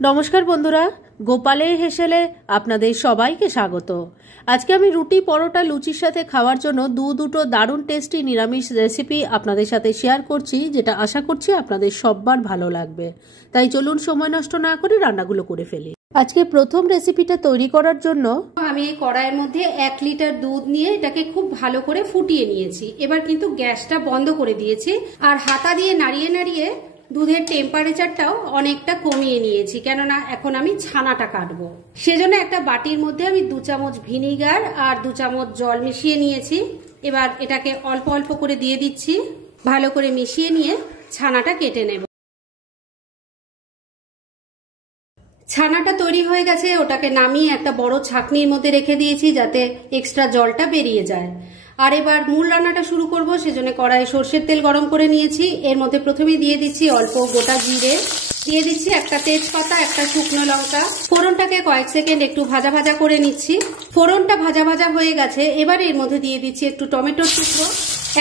নমস্কার বন্ধুরা, গোপালের হেসেলে আপনাদের সবাইকে স্বাগত। আজকে আমি রুটি, পরোটা, লুচির সাথে খাওয়ার জন্য দুটো দারুণ টেস্টি নিরামিষ রেসিপি আপনাদের সাথে শেয়ার করছি, যেটা আশা করছি আপনাদের সববার ভালো লাগবে। তাই চলুন সময় নষ্ট না করে রান্নাগুলো করে ফেলি। আজকে প্রথম রেসিপিটা তৈরি করার জন্য আমি এই কড়াইয়ের মধ্যে 1 লিটার দুধ নিয়ে এটাকে খুব ভালো করে ফুটিয়ে নিয়েছি। এবার কিন্তু গ্যাসটা বন্ধ করে দিয়েছি আর হাতা দিয়ে নাড়িয়ে নাড়িয়ে দুধের টেম্পারেচারটাও অনেকটা কমিয়ে নিয়েছি, কেননা এখন আমি ছানাটা কাটবো। সেজন্য একটা বাটির মধ্যে আমি 2 চামচ ভিনিগার আর 2 চামচ জল মিশিয়ে নিয়েছি। এবার এটাকে অল্প অল্প করে দিয়ে দিচ্ছি, ভালো করে মিশিয়ে নিয়ে ছানাটা কেটে নেব। ছানাটা তৈরি হয়ে গেছে, ওটাকে নামিয়ে একটা বড় ছাঁকনির মধ্যে রেখে দিয়েছি যাতে এক্সট্রা জলটা বেরিয়ে যায়। আর এবার মূল রান্নাটা শুরু করব, সেজন্য কড়াই সরষের তেল গরম করে নিয়েছি। এর মধ্যে প্রথমে দিয়ে দিচ্ছি অল্প গোটা জিরে, দিয়ে দিচ্ছি একটা তেজপাতা, একটা শুকনো লঙ্কা। ফোড়নটাকে কয়েক সেকেন্ড একটু ভাজা ভাজা করে নিচ্ছি। ফোড়নটা ভাজা ভাজা হয়ে গেছে, এবার এর মধ্যে দিয়ে দিচ্ছি একটু টমেটোর টুকরো,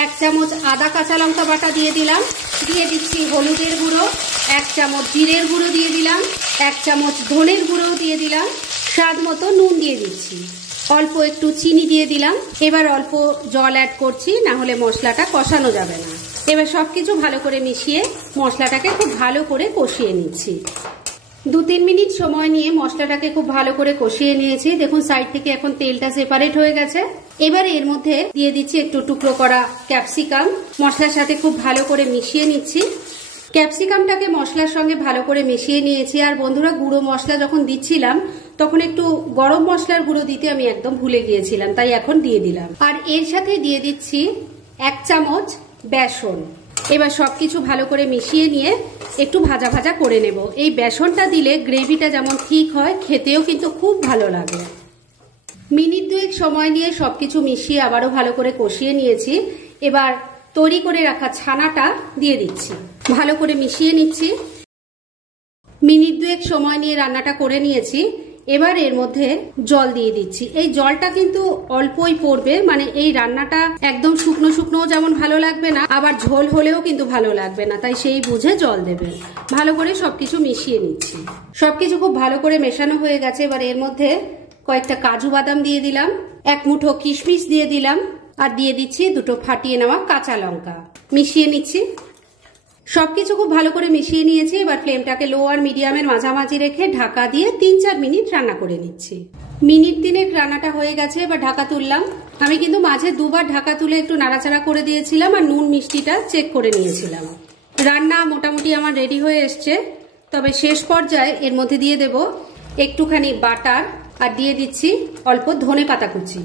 1 চামচ আদা কাঁচা লঙ্কা বাটা দিয়ে দিলাম, দিয়ে দিচ্ছি হলুদের গুঁড়ো, 1 চামচ জিরের গুঁড়ো দিয়ে দিলাম, 1 চামচ ধনের গুঁড়ো দিয়ে দিলাম, স্বাদ মতো নুন দিয়ে দিচ্ছি, অল্প একটু চিনি দিয়ে দিলাম। এবার অল্প জল অ্যাড করছি, না হলে মশলাটা কষানো যাবে না। এবার সবকিছু ভালো করে মিশিয়ে মশলাটাকে খুব ভালো করে কষিয়ে নিচ্ছি। 2-3 মিনিট সময় নিয়ে মশলাটাকে খুব ভালো করে কষিয়ে নিয়েছি। দেখুন সাইড থেকে এখন তেলটা সেপারেট হয়ে গেছে। এবার এর মধ্যে দিয়ে দিচ্ছি একটু টুকরো করা ক্যাপসিকাম, মশলার সাথে খুব ভালো করে মিশিয়ে নিচ্ছি। ক্যাপসিকামটাকে মশলার সঙ্গে ভালো করে মিশিয়ে নিয়েছি। আর বন্ধুরা, গুঁড়ো মশলা যখন দিচ্ছিলাম তখন একটু গরম মশলার গুঁড়ো দিতে আমি একদম ভুলে গিয়েছিলাম, তাই এখন দিয়ে দিলাম। আর এর সাথে দিয়ে দিচ্ছি 1 চামচ বেসন। এবার সবকিছু ভালো করে মিশিয়ে নিয়ে একটু ভাজা ভাজা করে নেব। এই বেসনটা দিলে গ্রেভিটা যেমন ঠিক হয়, খেতেও কিন্তু খুব ভালো লাগে। মিনিট 2 সময় নিয়ে সবকিছু মিশিয়ে আবারও ভালো করে কষিয়ে নিয়েছি। এবার তৈরি করে রাখা ছানাটা দিয়ে দিচ্ছি, ভালো করে মিশিয়ে নিচ্ছি। মিনিট 2 সময় নিয়ে রান্নাটা করে নিয়েছি। এবার এর মধ্যে জল দিয়ে দিচ্ছি। এই জলটা কিন্তু অল্পই পড়বে, মানে এই রান্নাটা একদম শুকনো শুকনো যেমন ভালো লাগবে না, আবার ঝোল হলেও কিন্তু ভালো লাগবে না, তাই সেই বুঝে জল দেবেন। ভালো করে সবকিছু মিশিয়ে নিচ্ছি। সবকিছু খুব ভালো করে মেশানো হয়ে গেছে। এবার এর মধ্যে কয়েকটা কাজু বাদাম দিয়ে দিলাম, 1 মুঠো কিশমিশ দিয়ে দিলাম, আর দিয়ে দিচ্ছি 2টো ফাটিয়ে নেওয়া কাঁচা লঙ্কা। মিশিয়ে নিচ্ছি। সবকিছু খুব ভালো করে মিশিয়ে নিয়েছি। এবার ফ্লেমটাকে লো আর মিডিয়ামের মাঝামাঝি রেখে ঢাকা দিয়ে 3-4 মিনিট রান্না করে নিচ্ছি। মিনিট 3 রান্নাটা হয়ে গেছে। এবার ঢাকা তুললাম। আমি কিন্তু মাঝে 2বার ঢাকা তুলে একটু নাড়াচাড়া করে দিয়েছিলাম আর নুন মিষ্টিটা চেক করে নিয়েছিলাম। রান্না মোটামুটি আমার রেডি হয়ে এসছে। তবে শেষ পর্যায়ে এর মধ্যে দিয়ে দেব একটুখানি বাটার আর দিয়ে দিচ্ছি অল্প ধনে পাতা কুচি।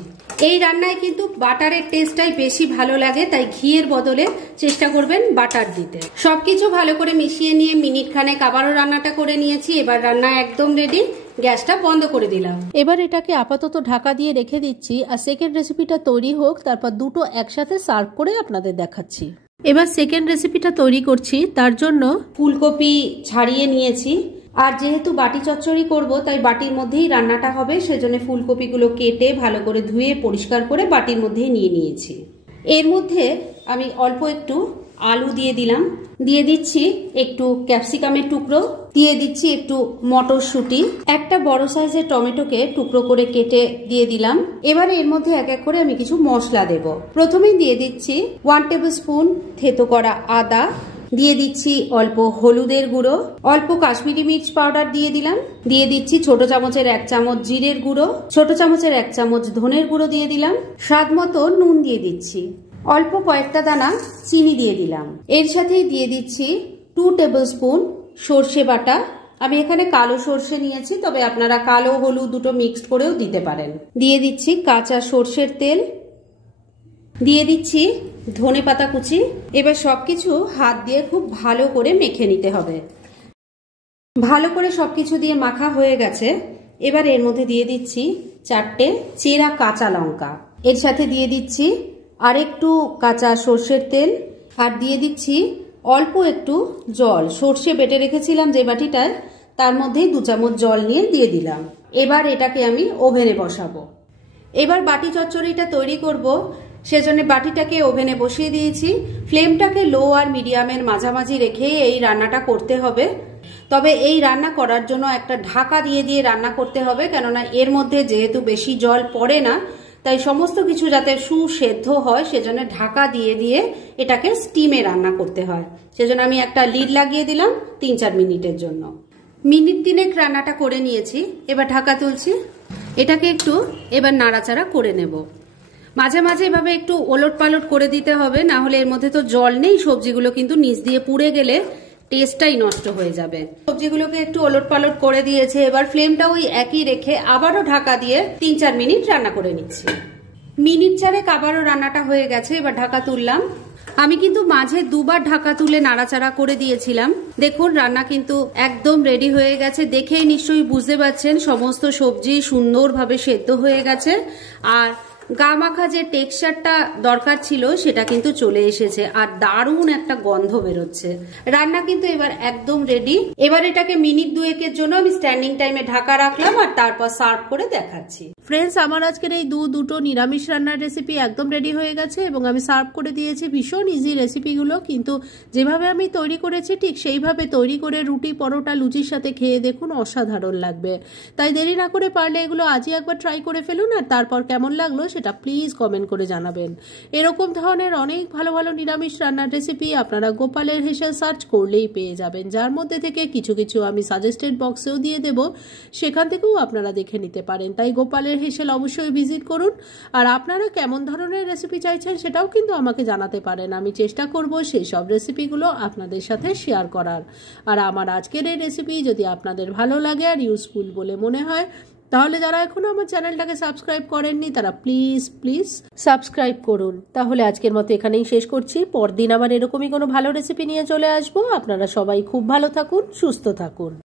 এই রান্নায় কিন্তু বাটারের টেস্টটাই বেশি ভালো লাগে, তাই ঘিয়ের বদলে চেষ্টা করবেন বাটার দিতে। সবকিছু ভালো করে মিশিয়ে নিয়ে মিনিট খানেক আবারও রান্নাটা করে নিয়েছি। এবার রান্না একদম রেডি, গ্যাসটা বন্ধ করে দিলাম। এবার এটাকে আপাতত ঢাকা দিয়ে রেখে দিচ্ছি, আর সেকেন্ড রেসিপিটা তৈরি হোক, তারপর দুটো একসাথে সার্ভ করে আপনাদের দেখাচ্ছি। এবার সেকেন্ড রেসিপিটা তৈরি করছি। তার জন্য ফুলকপি ছাড়িয়ে নিয়েছি, আর যেহেতু বাটি চচ্চড়ি করব তাই বাটির মধ্যেই রান্নাটা হবে, সেজন্য ফুলকপিগুলো কেটে ভালো করে ধুয়ে পরিষ্কার করে বাটির মধ্যেই নিয়ে নিয়েছি। এর মধ্যে আমি অল্প একটু আলু দিয়ে দিলাম, দিয়ে দিচ্ছি একটু ক্যাপসিকামের টুকরো, দিয়ে দিচ্ছি একটু মটরশুঁটি, একটা বড় সাইজের টমেটোকে টুকরো করে কেটে দিয়ে দিলাম। এবারে এর মধ্যে এক এক করে আমি কিছু মশলা দেব। প্রথমেই দিয়ে দিচ্ছি 1 টেবিল স্পুন থেতো করা আদা, দিয়ে দিচ্ছি অল্প হলুদের গুঁড়ো, অল্প কাশ্মীরি মির্চ পাউডার দিয়ে দিলাম, দিয়ে দিচ্ছি ছোট চামচের 1 চামচ জিরের গুঁড়ো, ছোট চামচের 1 চামচ ধনের গুঁড়ো দিয়ে দিলাম, স্বাদ মতো নুন দিয়ে দিচ্ছি, অল্প কয়েকটা দানা চিনি দিয়ে দিলাম। এর সাথেই দিয়ে দিচ্ছি 2 টেবিল স্পুন সর্ষে বাটা। আমি এখানে কালো সর্ষে নিয়েছি, তবে আপনারা কালো হলুদ দুটো মিক্সড করেও দিতে পারেন। দিয়ে দিচ্ছি কাঁচা সর্ষের তেল, দিয়ে দিচ্ছি ধনে পাতা কুচি। এবার সবকিছু হাত দিয়ে খুব ভালো করে মেখে নিতে হবে। ভালো করে সবকিছু দিয়ে মাখা হয়ে গেছে। এবার এর মধ্যে দিয়ে দিচ্ছি 4টে চেরা কাঁচা লঙ্কা, এর সাথে দিয়ে দিচ্ছি আরেকটু কাঁচা সর্ষের তেল, আর দিয়ে দিচ্ছি অল্প একটু জল। সর্ষে বেটে রেখেছিলাম যে বাটিটায়, তার মধ্যেই 2 চামচ জল নিয়ে দিয়ে দিলাম। এবার এটাকে আমি ওভেনে বসাবো। এবার বাটি চচ্চড়িটা তৈরি করব, সেজন্য বাটিটাকে ওভেনে বসিয়ে দিয়েছি। ফ্লেমটাকে লো আর মিডিয়ামের মাঝামাঝি রেখে এই রান্নাটা করতে হবে। তবে এই রান্না করার জন্য একটা ঢাকা দিয়ে দিয়ে রান্না করতে হবে, কেননা এর মধ্যে যেহেতু বেশি জল পড়ে না, তাই সমস্ত কিছু যাতে সুসেদ্ধ হয় সেজন্য ঢাকা দিয়ে দিয়ে এটাকে স্টিমে রান্না করতে হয়। সেজন্য আমি একটা লিড লাগিয়ে দিলাম 3-4 মিনিটের জন্য। মিনিট 3 রান্নাটা করে নিয়েছি, এবার ঢাকা তুলছি। এটাকে একটু এবার নাড়াচাড়া করে নেব। মাঝে মাঝে এভাবে একটু ওলট পালট করে দিতে হবে, না হলে এর মধ্যে তো জল নেই, সবজিগুলো কিন্তু নিচ দিয়ে পুড়ে গেলে টেস্টটাই নষ্ট হয়ে যাবে। সবজিগুলোকে একটু ওলট পালট করে দিয়েছে, এবার ফ্লেমটা ওই একই রেখে আবারও ঢাকা দিয়ে 3-4 মিনিট রান্না করে নিচ্ছি। মিনিট 4 আবারও রান্নাটা হয়ে গেছে, এবার ঢাকা তুললাম। আমি কিন্তু মাঝে 2বার ঢাকা তুলে নাড়াচাড়া করে দিয়েছিলাম। দেখুন রান্না কিন্তু একদম রেডি হয়ে গেছে, দেখেই নিশ্চয়ই বুঝতে পারছেন সমস্ত সবজি সুন্দরভাবে সেদ্ধ হয়ে গেছে, আর গা মাখা যে টেক্সচারটা দরকার ছিল সেটা কিন্তু চলে এসেছে, আর দারুণ একটা গন্ধ বেরোচ্ছে। রান্না কিন্তু এবার একদম রেডি। এবার এটাকে মিনিট 2 জন্য আমি স্ট্যান্ডিং টাইমে ঢাকা রাখলাম, আর তারপর সার্ভ করে দেখাচ্ছি। ফ্রেন্ডস, আমার আজকের এই দুটো নিরামিষ রান্নার রেসিপি একদম রেডি হয়ে গেছে এবং আমি সার্ভ করে দিয়েছি। ভীষণ ইজি রেসিপিগুলো, কিন্তু যেভাবে আমি তৈরি করেছি ঠিক সেইভাবে তৈরি করে রুটি, পরোটা, লুচির সাথে খেয়ে দেখুন, অসাধারণ লাগবে। তাই দেরি না করে পারলে এগুলো আজই একবার ট্রাই করে ফেলুন, আর তারপর কেমন লাগলো সেটা প্লিজ কমেন্ট করে জানাবেন। এরকম ধরনের অনেক ভালো ভালো নিরামিষ রান্নার রেসিপি আপনারা গোপালের হেসেল সার্চ করলেই পেয়ে যাবেন, যার মধ্যে থেকে কিছু কিছু আমি সাজেস্টেড বক্সেও দিয়ে দেব, সেখান থেকেও আপনারা দেখে নিতে পারেন। তাই গোপালের হেসেল অবশ্যই ভিজিট করুন, আর আপনারা কেমন ধরনের রেসিপি চাইছেন সেটাও কিন্তু আমাকে জানাতে পারেন। আমি চেষ্টা করব সেই সব রেসিপিগুলো আপনাদের সাথে শেয়ার করার। আর আমার আজকের এই রেসিপি যদি আপনাদের ভালো লাগে আর ইউজফুল বলে মনে হয়, তাহলে যারা এখনো আমার চ্যানেলটাকে সাবস্ক্রাইব করেননি তারা প্লিজ সাবস্ক্রাইব করুন। তাহলে আজকের মতো এখানেই শেষ করছি। পরদিন আবার এরকমই কোনো ভালো রেসিপি নিয়ে চলে আসবো। আপনারা সবাই খুব ভালো থাকুন, সুস্থ থাকুন।